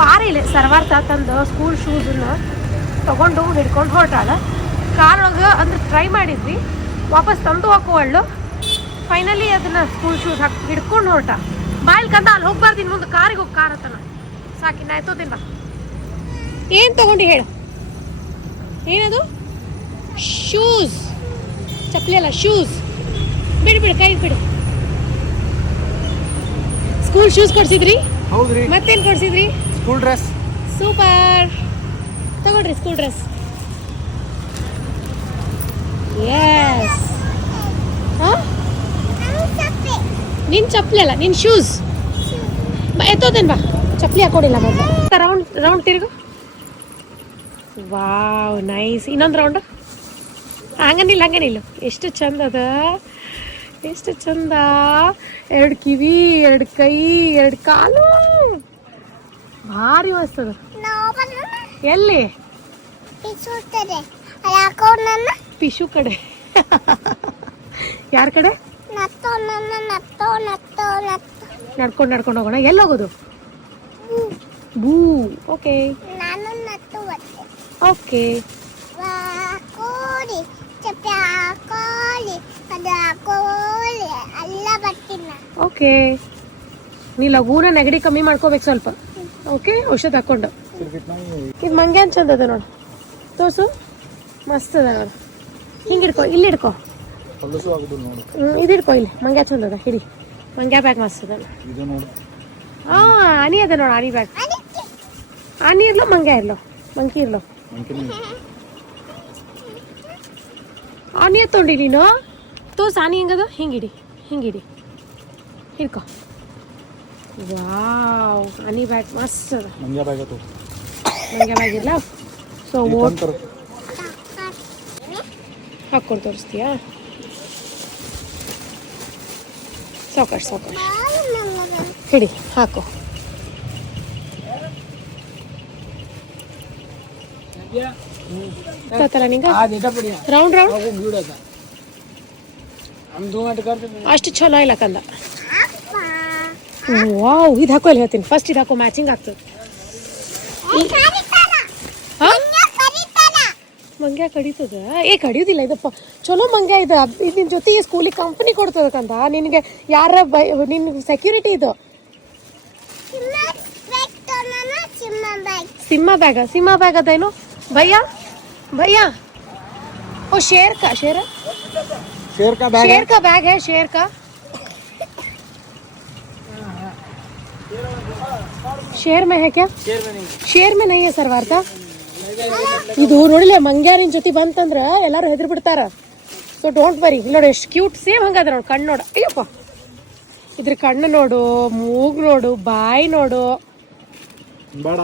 ವಾರ ಇಲ್ಲ ಸರ್ವಾರ್ಥ ತಂದು ಸ್ಕೂಲ್ ಶೂಸನ್ನು ತೊಗೊಂಡು ಹಿಡ್ಕೊಂಡು ಹೊರಟಾಳ. ಕಾರೊಳಗೆ ಅಂದ್ರೆ ಟ್ರೈ ಮಾಡಿದ್ವಿ. ವಾಪಸ್ ತಂದು ಹಾಕುವಳ್ಳು ಫೈನಲಿ ಅದನ್ನ ಸ್ಕೂಲ್ ಶೂಸ್ ಹಾಕಿ ಹಿಡ್ಕೊಂಡು ಹೊರಟ. ಬಾಯಿಲ್ ಕಂತ ಅಲ್ಲಿ ಹೋಗ್ಬಾರ್ದು ಇನ್ನು ಮುಂದೆ ಕಾರಿಗೆ ಹೋಗಿ ಕಾರ್ ಹತ್ತನ. ಸಾಕಿನ ದಿನ ಏನು ತಗೊಂಡು ಹೇಳು? ಏನದು? ಶೂಸ್ ಚಪ್ಪಲಿ ಅಲ್ಲ ಶೂಸ್ ಬಿಡು ಬಿಡು ಕೈ ಬಿಡು. ಸ್ಕೂಲ್ ಶೂಸ್ ಕೊಡ್ಸಿದ್ರಿ? ಮತ್ತೇನು ಕೊಡ್ಸಿದ್ರಿ? ಸ್ಕೂಲ್ ಡ್ರೆಸ್ ಸೂಪರ್ ತಗೊಳ್ರಿ ಸ್ಕೂಲ್ ಡ್ರೆಸ್ ಎಸ್ ನಿನ್ ಚಪ್ಪಲಿ ಅಲ್ಲ, ನಿನ್ ಶೂಸ್ ಎತ್ತೋದೇನ್ ಬಾ. ಚಪ್ಪಲಿ ಹಾಕೊಂಡಿಲ್ಲ ಮೊದಲು ರೌಂಡ್ ರೌಂಡ್ ತಿರುಗು. ವಾವ್ ನೈಸ್ ಇನ್ನೊಂದು ರೌಂಡು ಹಂಗನಿಲ್ಲ ಹಂಗನಿಲ್ಲ ಎಷ್ಟು ಚಂದ ಅದ. ಎಷ್ಟು ಚಂದ. ಎರಡು ಕಿವಿ, ಎರಡು ಕೈ, ಎರಡು ಕಾಲು. ಭಾರಿ ವಸ್ತು ಎಲ್ಲಿ? ಪಿಶು ಕಡೆ. ಯಾರ ಕಡೆ? ನಡ್ಕೊಂಡು ನಡ್ಕೊಂಡು ಹೋಗೋಣ. ಎಲ್ಲಿ ಹೋಗೋದು? ಬೂ ಓಕೆ. ಓಕೆ. ಓಕೆ. ನೀ ಲಘೂನ ನೆಗಡಿ ಕಮ್ಮಿ ಮಾಡ್ಕೋಬೇಕು ಸ್ವಲ್ಪ. ಓಕೆ ಔಷಧ ಹಾಕೊಂಡು. ಇದು ಮಂಗ್ಯ ಚಂದ ಅದ ನೋಡು. ತೋರ್ಸು. ಮಸ್ತ್ ಅದ ನೋಡು. ಹಿಂಗೆ ಹಿಡ್ಕೊ ಇಲ್ಲಿ ಹಿಡ್ಕೊ. ಇದು ಹಿಡ್ಕೊ ಇಲ್ಲಿ. ಮಂಗ್ಯಾ ಚಂದ ಅದ ಹಿಡಿ. ಮಂಗ್ಯಾ ಬ್ಯಾಗ್ ಮಸ್ತ್ ಅದ. ಹಾ ಆನಿ ಅದ ನೋಡು ಆನಿ ಬ್ಯಾಗ್ ಅನಿ ಆನಿ ಇರ್ಲೋ ಮಂಗ್ಯಾ ಇರ್ಲೋ? ಮಂಕಿ ಇರ್ಲೋ? ಆನಿ ಎತ್ತೊಂಡಿ ನೀನು. ತೋರ್ಸು ಆನಿ ಹೆಂಗದ? ಹಿಂಗಿಡಿ ಹಿಂಗಿಡಿ ಹಿಡ್ಕೊ. ವಾವ್ ಆನಿ ಬ್ಯಾಗ್ ಮಸ್ತ್ ಅದ ಮಂಗ್ಯ ಬ್ಯಾಗ್ ಆತು ಮಂಗ್ಯ ಬ್ಯಾಗ್ ಇರ್ಲ ಸೊ ಓಟ್ ಅಂತಾರ ಹಾಕೊಂಡು ತೋರಿಸ್ತೀಯಾ ಸಾವಕಾಶ ಸಾವಕಾಶ ಬಾಯಿ ನಂಗದ. ಹಿಡಿ ಹಾಕು ಗೊತ್ತಲ್ಲ ನಿಂಗ ರೌಂಡ್ ರೌಂಡ್ ಅಷ್ಟು ಚಲೋ ಇಲ್ಲ ಕಂದ ಅಪ್ಪ. ವಾವ್ ಇದು ಹಾಕೋಲ್ಲ ಹೇಳ್ತೀನಿ ಫಸ್ಟ್ ಇದು ಹಾಕೋ ಮ್ಯಾಚಿಂಗ್ ಆಗ್ತದೆ ಮಂಗ್ಯ ಕಡಿತದ ಏ ಕಡಿಯೋದಿಲ್ಲ ಇದಪ್ಪ ಚಲೋ ಮಂಗ್ಯ ಇದು ಇದು ನಿನ್ನ ಜೊತೆ ಈ ಸ್ಕೂಲಿಗೆ ಕಂಪ್ನಿ ಕೊಡ್ತದಕ್ಕಂತ ನಿನಗೆ ಯಾರ ಬೈ ನಿನ್ನ ಸೆಕ್ಯೂರಿಟಿ ಇದು ಸಿಂಹ ಬ್ಯಾಗ ಸಿಂಹ ಬ್ಯಾಗ್ ಅದೇನು ಭಯ್ಯ ಭಯ್ಯ ಓ ಶೇರ್ ಕಾ ಶೇರ್ ಶೇರ್ ಕಾ ಬ್ಯಾಗ್ ಶೇರ್ ಕಾ ಬ್ಯಾಗ್ ಹೇ ಶೇರ್ ಕಾ शेर में है क्या शेर में नहीं है सर ವಾರ್ತಾ ಇದು ನೋಡಿಲ್ಲ ಮಂಗ್ಯಾರಿನ ಜೊತೆ ಬಂತಂದ್ರ ಎಲ್ಲಾರು ಹೆದರ್ ಬಿಡ್ತಾರ ಸೊ ಡೋಂಟ್ ವರಿ ನೋಡಿ ಎಷ್ಟು ಕ್ಯೂಟ್ ಸೇಮ್ ಹಂಗದ ನೋಡು ಕಣ್ಣು ನೋಡು ಅಯ್ಯಪ್ಪ ಇದ್ರ ಕಣ್ಣು ನೋಡು ಮೂಗ್ ನೋಡು ಬಾಯಿ ನೋಡು ಬೇಡ